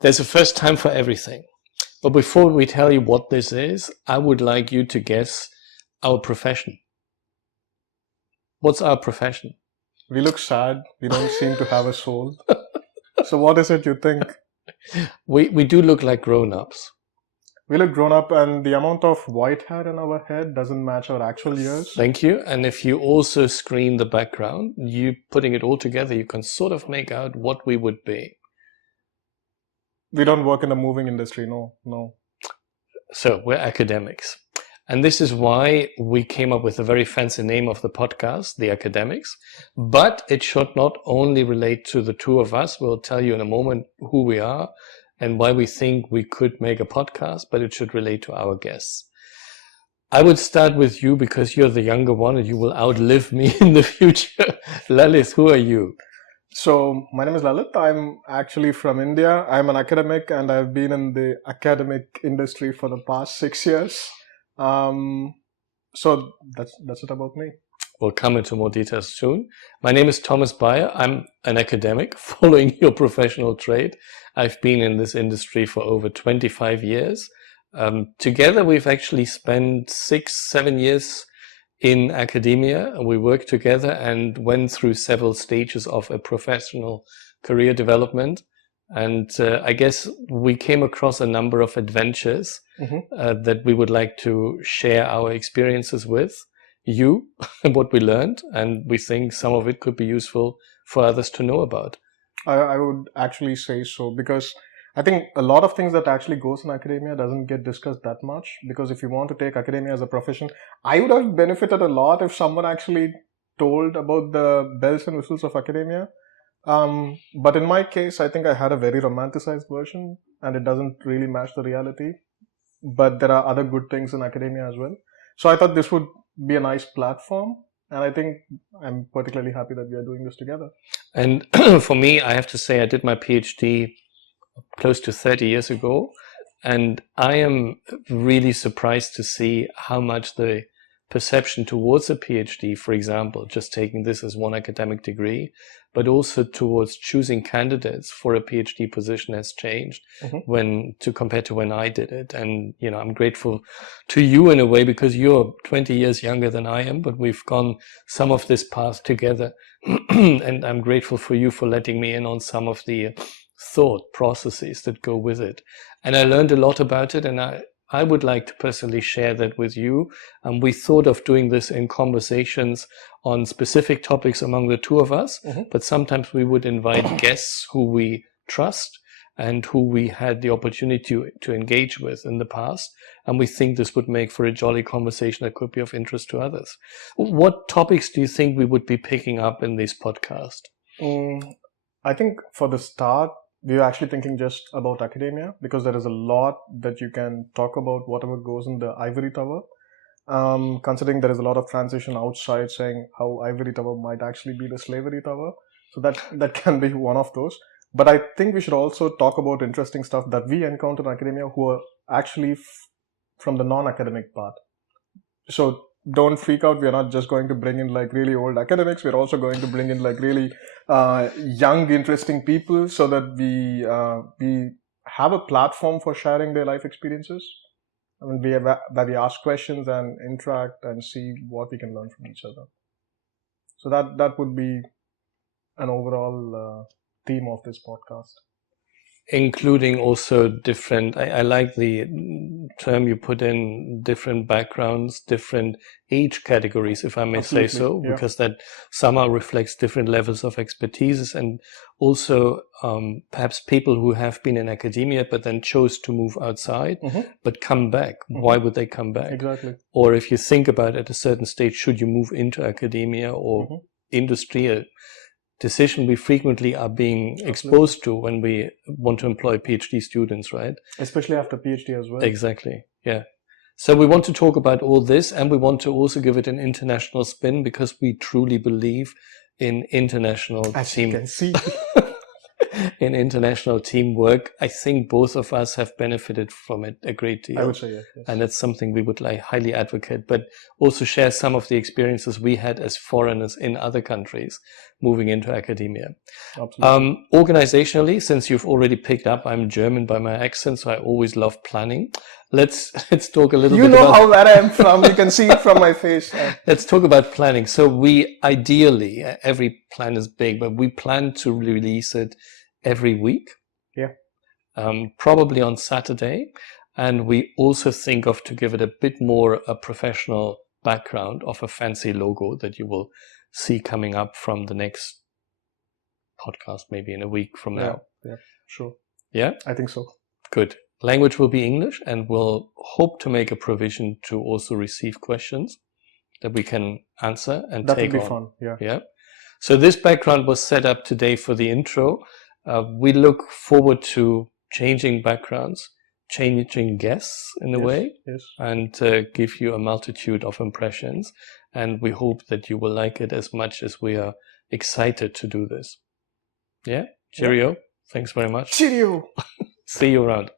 There's a first time for everything. But before we tell you what this is, I would like you to guess our profession. What's our profession? We look sad. We don't seem to have a soul. So what is it you think? We do look like grown-ups. We look grown up, and the amount of white hair in our head doesn't match our actual years. Thank you. And if you also screen the background, you putting it all together, you can sort of make out what we would be. We don't work in the moving industry. No. So we're academics. And this is why we came up with a very fancy name of the podcast, The Academics. But it should not only relate to the two of us. We'll tell you in a moment who we are and why we think we could make a podcast, but it should relate to our guests. I would start with you because you're the younger one and you will outlive me in the future. Lalith, who are you? So my name is Lalith. I'm actually from India. I'm an academic and I've been in the academic industry for the past 6 years. So that's it about me. We'll come into more details soon. My name is Thomas Beyer. I'm an academic following your professional trade. I've been in this industry for over 25 years. Together, we've actually spent 6-7 years in academia. We worked together and went through several stages of a professional career development. And I guess we came across a number of adventures that we would like to share our experiences with you and what we learned. And we think some of it could be useful for others to know about. I would actually say so, because I think a lot of things that actually goes in academia doesn't get discussed that much, because if you want to take academia as a profession, I would have benefited a lot if someone actually told about the bells and whistles of academia. But in my case, I think I had a very romanticized version and it doesn't really match the reality. But there are other good things in academia as well. So I thought this would be a nice platform. And I think I'm particularly happy that we are doing this together. And for me, I have to say I did my PhD close to 30 years ago. And I am really surprised to see how much the perception towards a PhD, for example, just taking this as one academic degree, but also towards choosing candidates for a PhD position has changed compared to when I did it. And, you know, I'm grateful to you in a way because you're 20 years younger than I am, but we've gone some of this path together. And I'm grateful for you for letting me in on some of the thought processes that go with it. And I learned a lot about it, and I would like to personally share that with you. We thought of doing this in conversations on specific topics among the two of us, but sometimes we would invite guests who we trust and who we had the opportunity to engage with in the past. And we think this would make for a jolly conversation that could be of interest to others. What topics do you think we would be picking up in this podcast? I think for the start, we were actually thinking just about academia, because there is a lot that you can talk about, whatever goes in the ivory tower. Considering there is a lot of transition outside saying how ivory tower might actually be the slavery tower. So that can be one of those. But I think we should also talk about interesting stuff that we encounter in academia who are actually from the non-academic part. So don't freak out. We're not just going to bring in like really old academics. We're also going to bring in like really young, interesting people so that we have a platform for sharing their life experiences. I mean, where we ask questions and interact and see what we can learn from each other. So that would be an overall theme of this podcast. Including also different, I like the term you put in, different backgrounds, different age categories, if I may say so, because that somehow reflects different levels of expertise, and also perhaps people who have been in academia but then chose to move outside but come back. Why would they come back? Exactly. Or if you think about at a certain stage, should you move into academia or industry? Decision we frequently are being exposed to when we want to employ PhD students, right? Especially after PhD as well. Exactly, yeah. So we want to talk about all this, and we want to also give it an international spin because we truly believe in international in international teamwork. I think both of us have benefited from it a great deal. I would say yes. And that's something we would like highly advocate, but also share some of the experiences we had as foreigners in other countries, moving into academia. Absolutely. Organizationally, since you've already picked up, I'm German by my accent, so I always love planning. Let's talk a little bit about... You know how where I am from. You can see it from my face. Let's talk about planning. So we ideally, every plan is big, but we plan to release it every week. Yeah. Probably on Saturday. And we also think of to give it a bit more a professional background of a fancy logo that you will see coming up from the next podcast, maybe in a week from now. Yeah, sure. Yeah? I think so. Good. Language will be English, and we'll hope to make a provision to also receive questions that we can answer and that take on. That would be fun, Yeah. So this background was set up today for the intro. We look forward to changing backgrounds, changing guests in a way, and give you a multitude of impressions. And we hope that you will like it as much as we are excited to do this. Yeah? Cheerio. Yeah. Thanks very much. Cheerio. See you around.